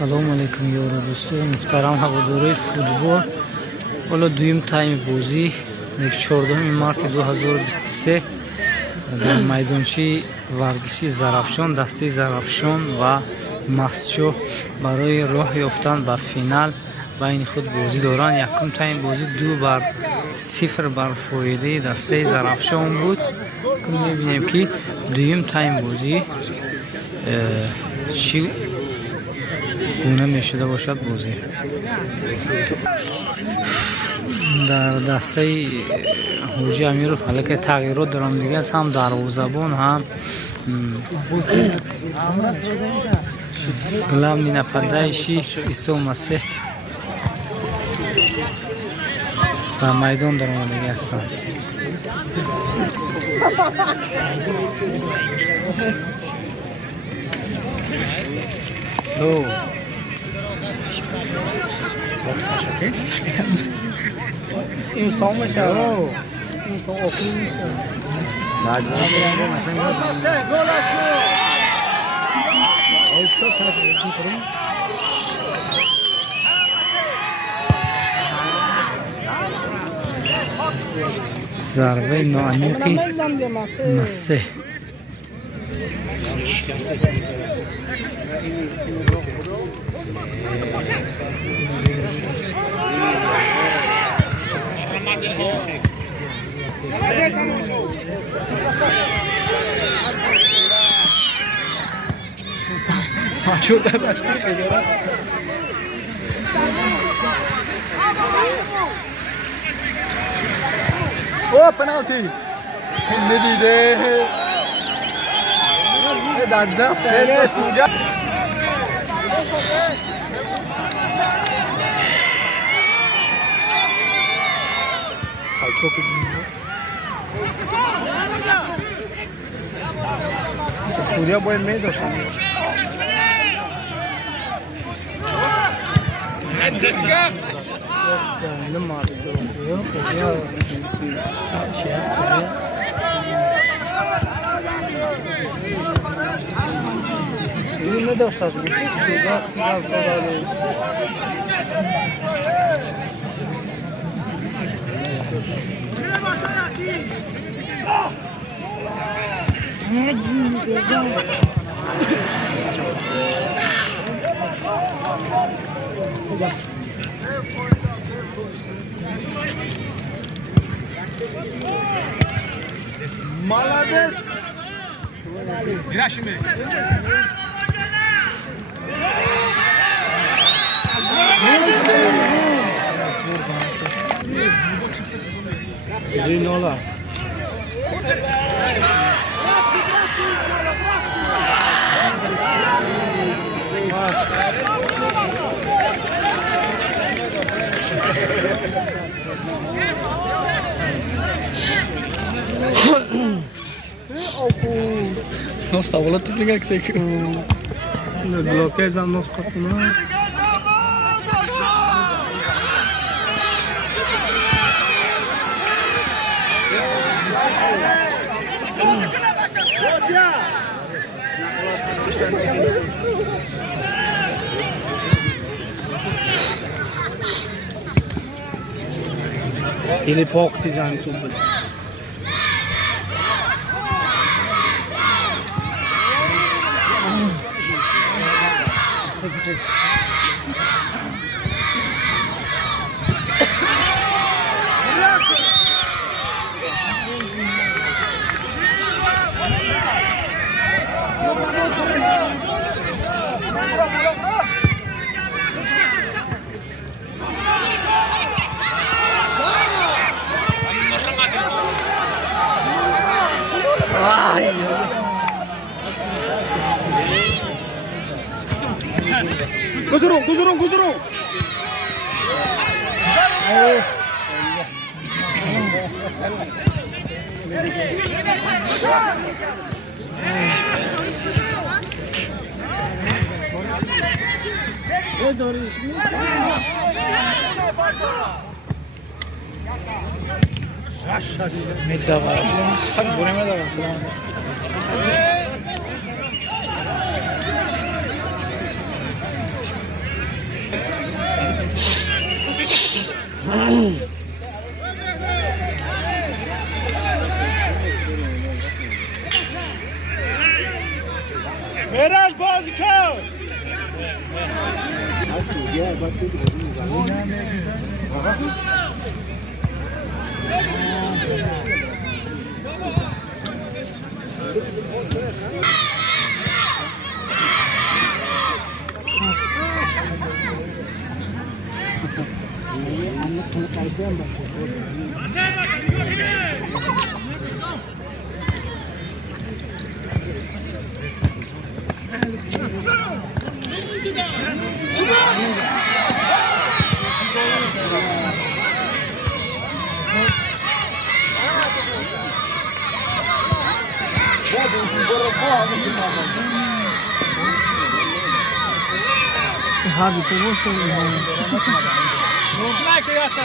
салому алайкум ёро дӯстон муҳтарам ҳаводории футбол. ҳоло дуюм тайми бозӣ 14 марти 2023 дар майдончаи варзиши Зарафшон, дастаи Зарафшон ва Масчо барои роҳ ёфтан ба финал байни худ бозӣ доранд. Якум тайми бозӣ 2-0 бар фоидаи дастаи Зарафшон буд. мебинем ки дуюм тайми бозӣ чӣ гуна мешуда бошад бозӣ. дар дастаи ҳоҷи амиров ҳалакай тағйирот дорам дигар, ҳам дарвозабон, ҳам главни нападаиши Исо Масеҳ ба майдон дар омадагӣ ҳастанд. İnsan meşe o. İnsan okumuş. Zarbe noaniqi Masih. Oh, penalti. Ne dedi? Dadda fena suga. Çok iyi. Surya boy meydan doşan. Ne marka yok ya. Şey yapıyor. Ne doşan? Surya final sorarı. Молодец! Грашими! Рinola. Non stavo la tu frega che sei che Le bloquez al nostro comune. Il est pas artisan tout. Kuzurun. Meraç bazı kal. Hadi to boş ver. Nokla ki yata.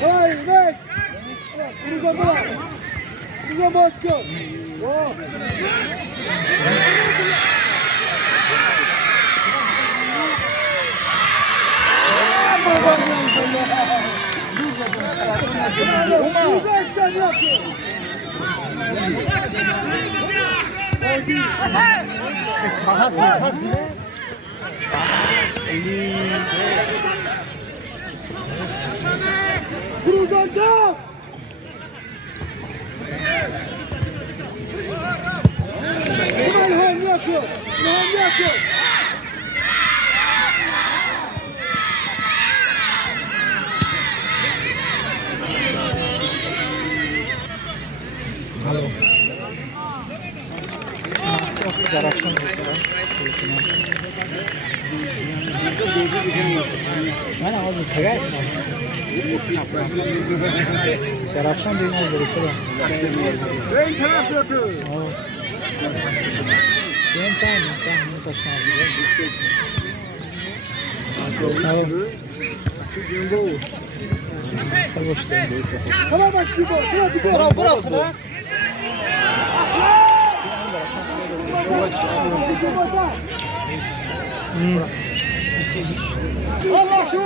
Vai, vai! Usa başka! Usa işte ne yapıyor? Cruzando! İlhan yapıyor! İlhan yapıyor! Alo. Zarafşan ben ağzı kayar mı? Zarafşan değil mi? Ben taraf yapıyor! Ben tamam, nunca sabe. داشته باشه. Tamam başlıyor. Bravo bravo. Allah şu.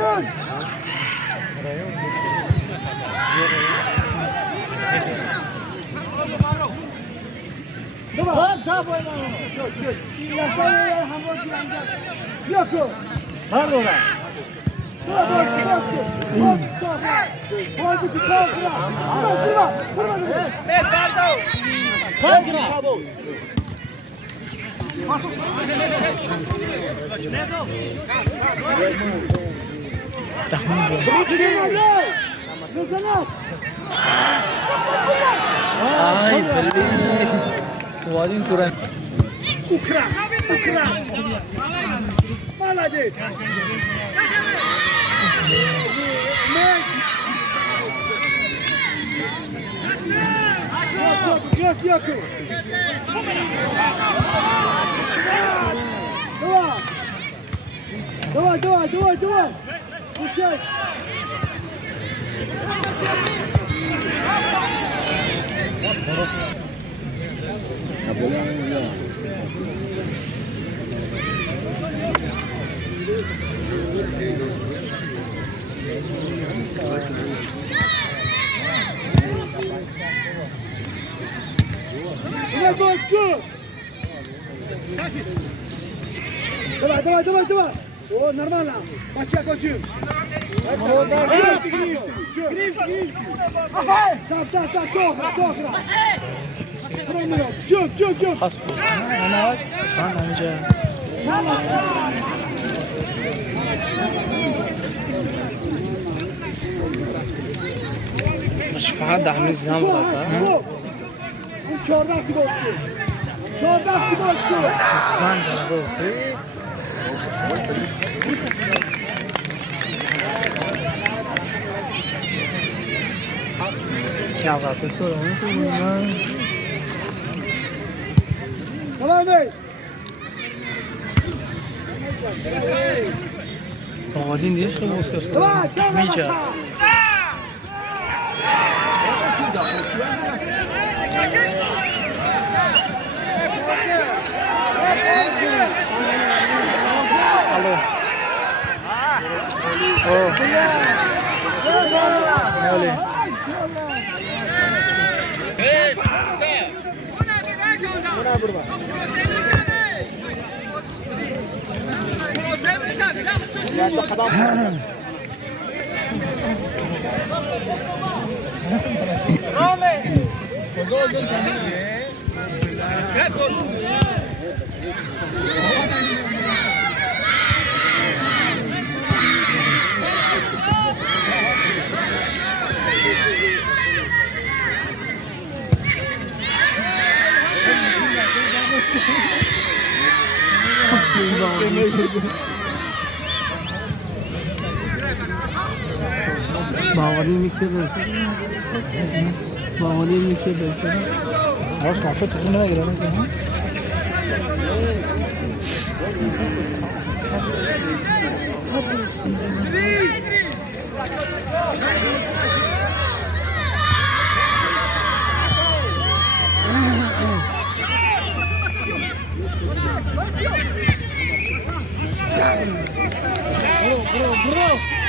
Run. Ay belli. Wadin suran. Ukra. Молодец. Yes, Yakov. Давай. Пущай. Давай. О, нормально. Почему? Добре. Чуп. Hasbus. Ana bak. Sen önce. Mش فقط دهمی زن بود. Bu çordak gibi oldu. Sen de bu. Ya bak sonra onu kullanma. Tamam bey. Wadin diye şey olsun. Tamam. Mica. Alo. Oh. Öyle. باوری میکنه. باش معرفت تو نمیگیره نه. Bro.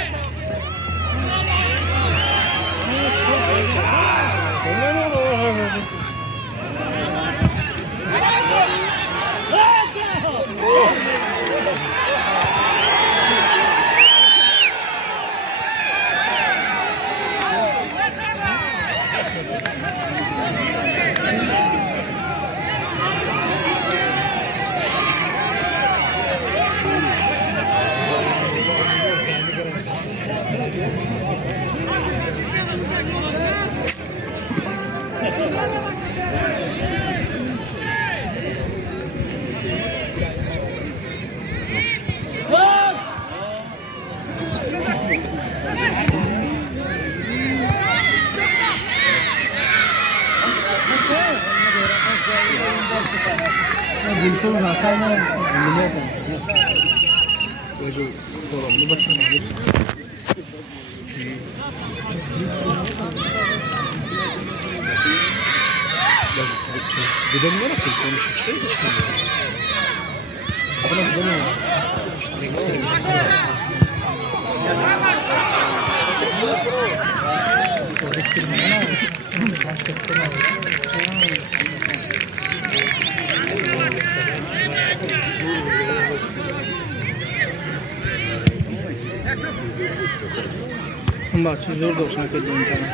بچه زور داشتن که دون کنن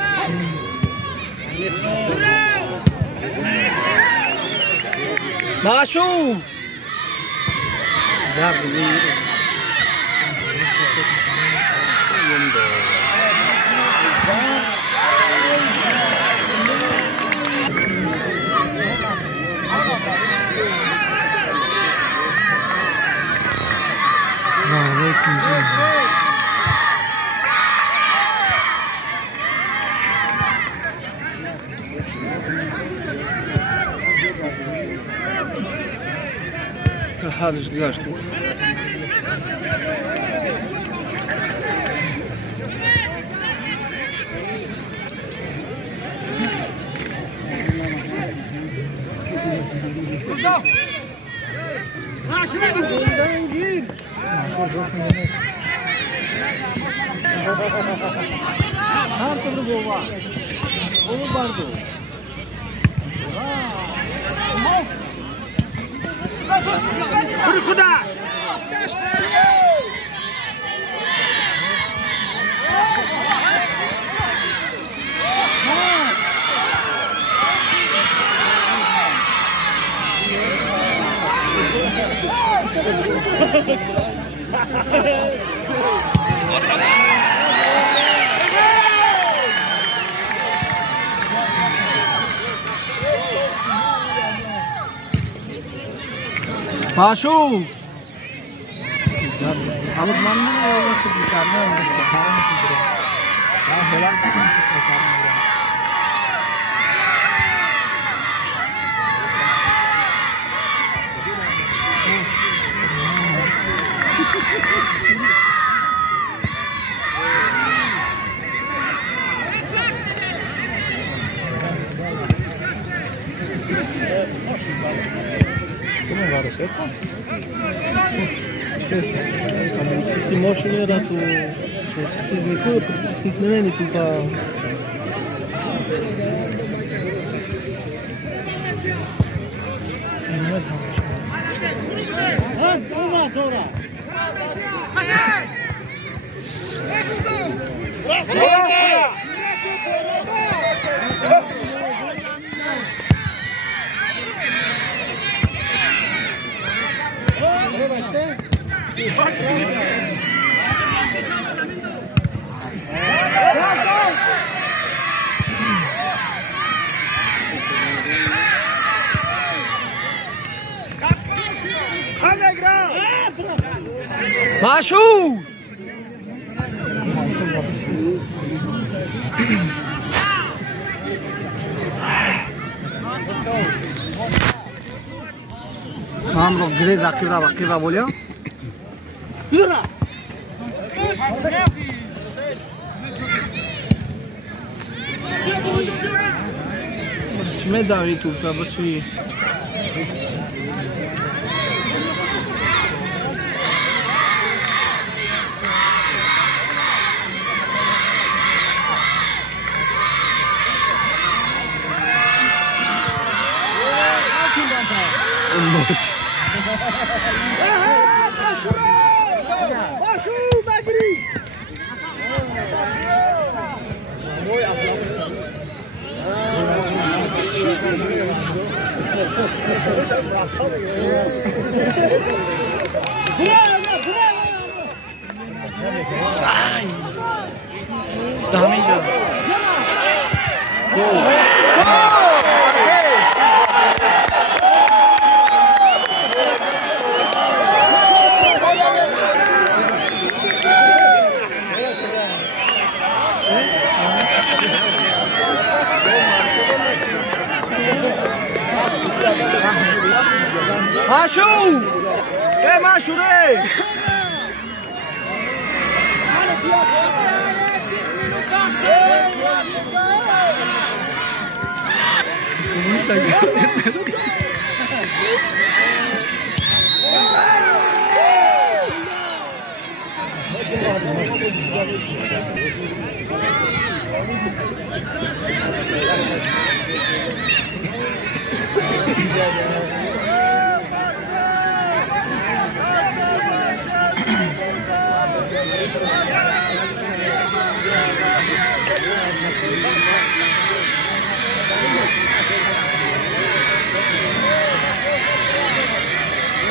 باشو زرد بگیر زرده کنجی حالش گذاشت باشو همون من نمی‌دونم که بی‌کارم استخاره می‌کنم. هلال استخاره می‌کنم. ¿Cómo va a ser? Si motion era tu micro, fisneme tu pa. Machu! हम लोग graze Akira बोलियो मैं दावी टूटा बस ये Baшу, Magri! Ai! Também já. Gol! پاشو به مشوره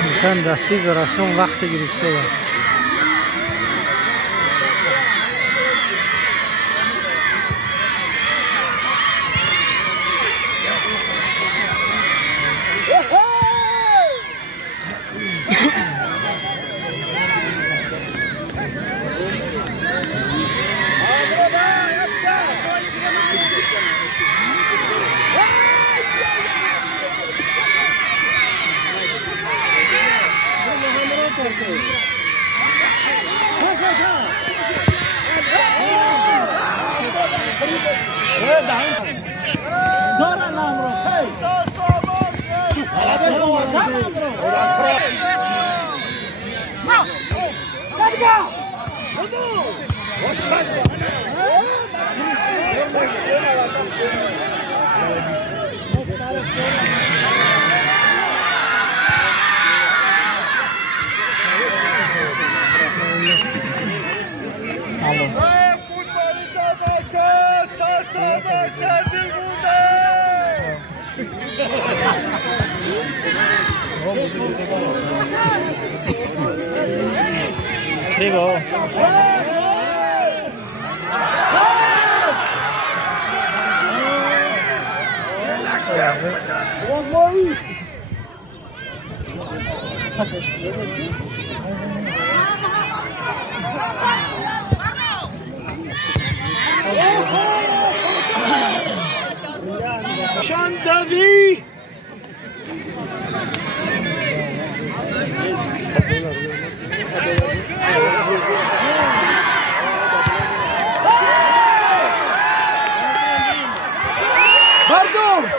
دوستان دستی زرخشان وقت گرفته بود. Prego. شاندوی مردم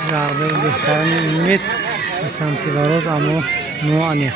ضربه بهترین امید به سمت ورود اما نوانیق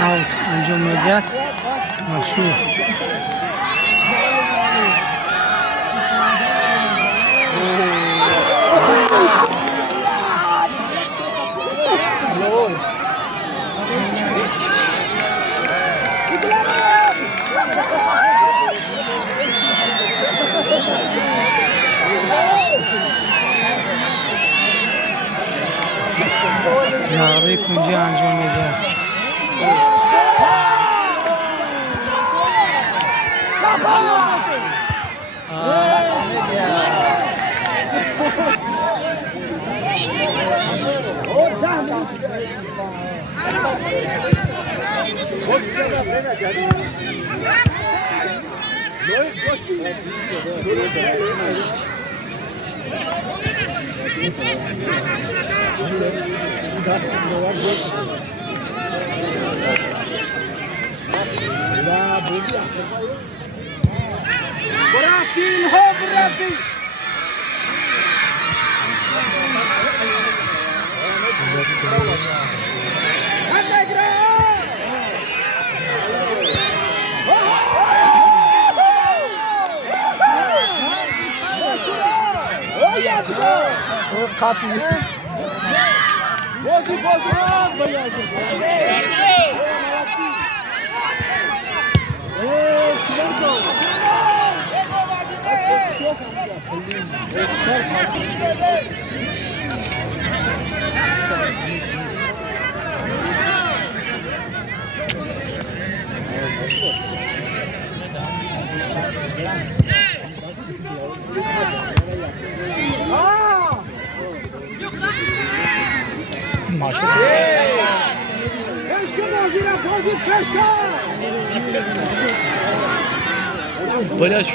اوت انجام میدهد مشهور ضربه کنجی انجام میدهد برفتین ها برفتین قاپی بازی Блядь.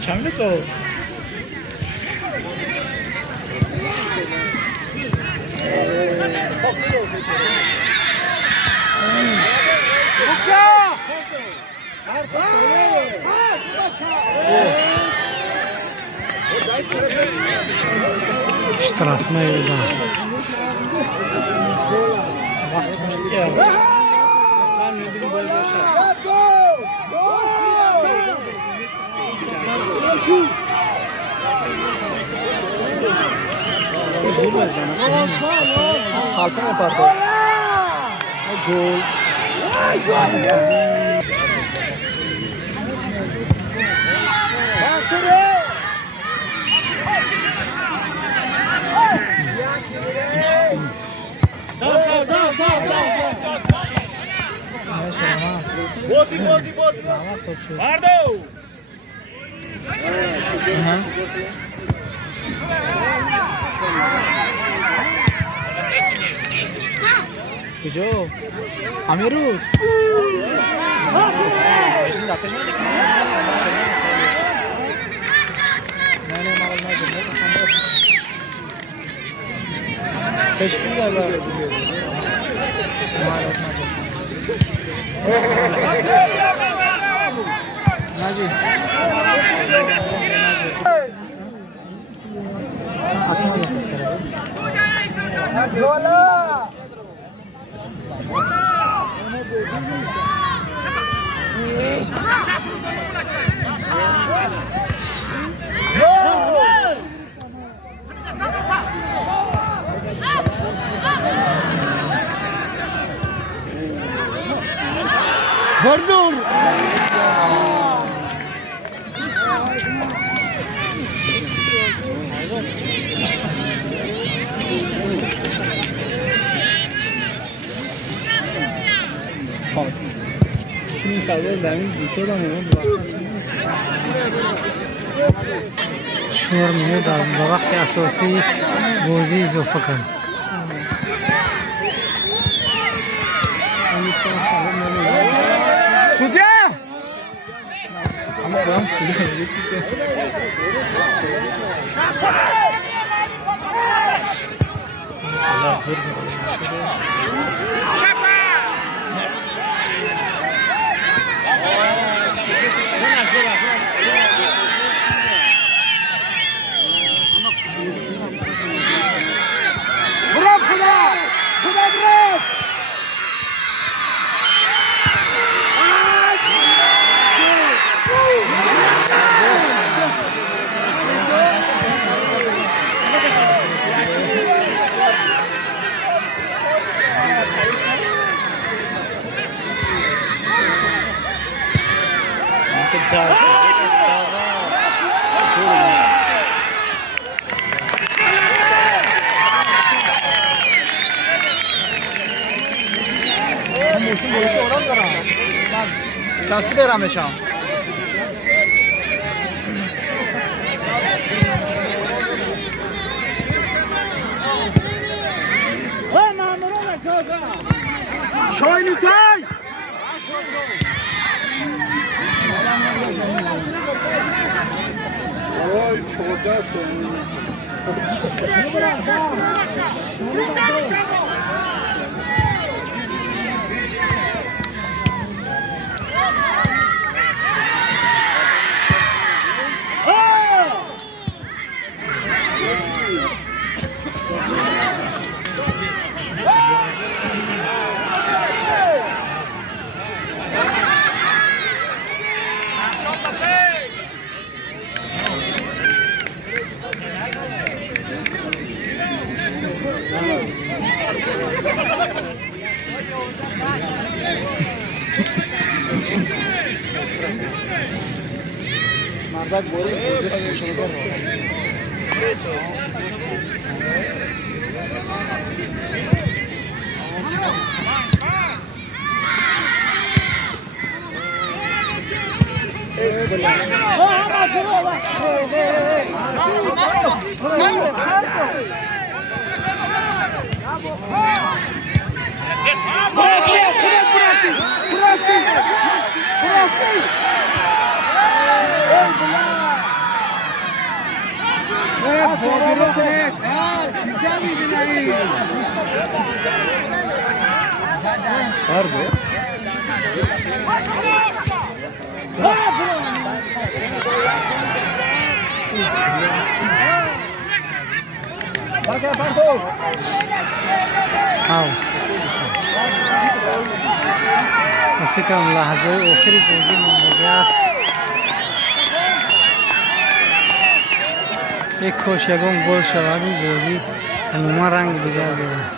چند تو İki tarafına yolda. Kalkın yapardı. Gol. Bardo! کجا؟ همه روز تشکیل داره نجی Bardur! این سوال دامین دیسه دامون شور می‌نه در وقت اساسی بازی اضافه کن. سودیا اما برام سودیا الله زور برام خدا برام چسکی برمشم شاینی تای آی چوده مردک بوری فکرم لحظه آخری بازی مونده است. یک کاش یگان گل شود و بازی تماما رنگ دیگر دارد.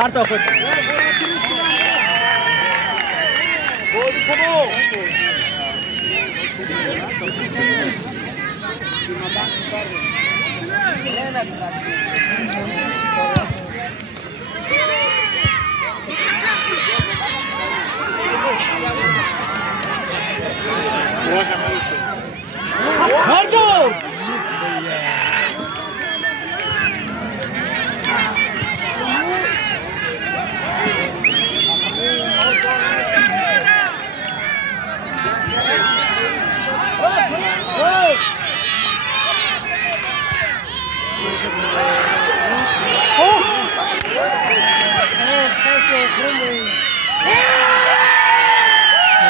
Karta fut. Mardo!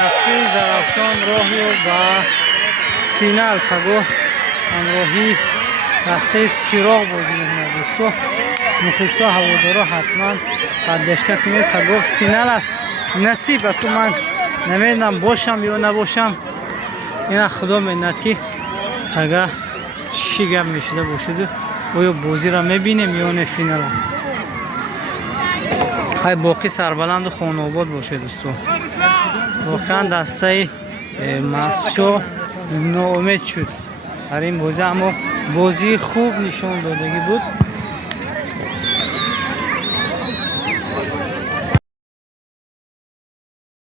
نسلی زرافشان راه به فینال پگاه همراهی راسته سیراغ بازی می‌کند دوستو. مخلصا هوادارا حتما دشکه کنید. پگاه فینال است. نصیب تو من نمیدونم باشم یا نباشم. اینا خدا منت که اگر چی گپ میشده باشد و بازی را میبینیم میان فینال. های باقی سربلند و خانواباد باشه دوستو. واقعا دسته مسشو ناامید شد در این بازی، اما بازی خوب نشان دادگی بود.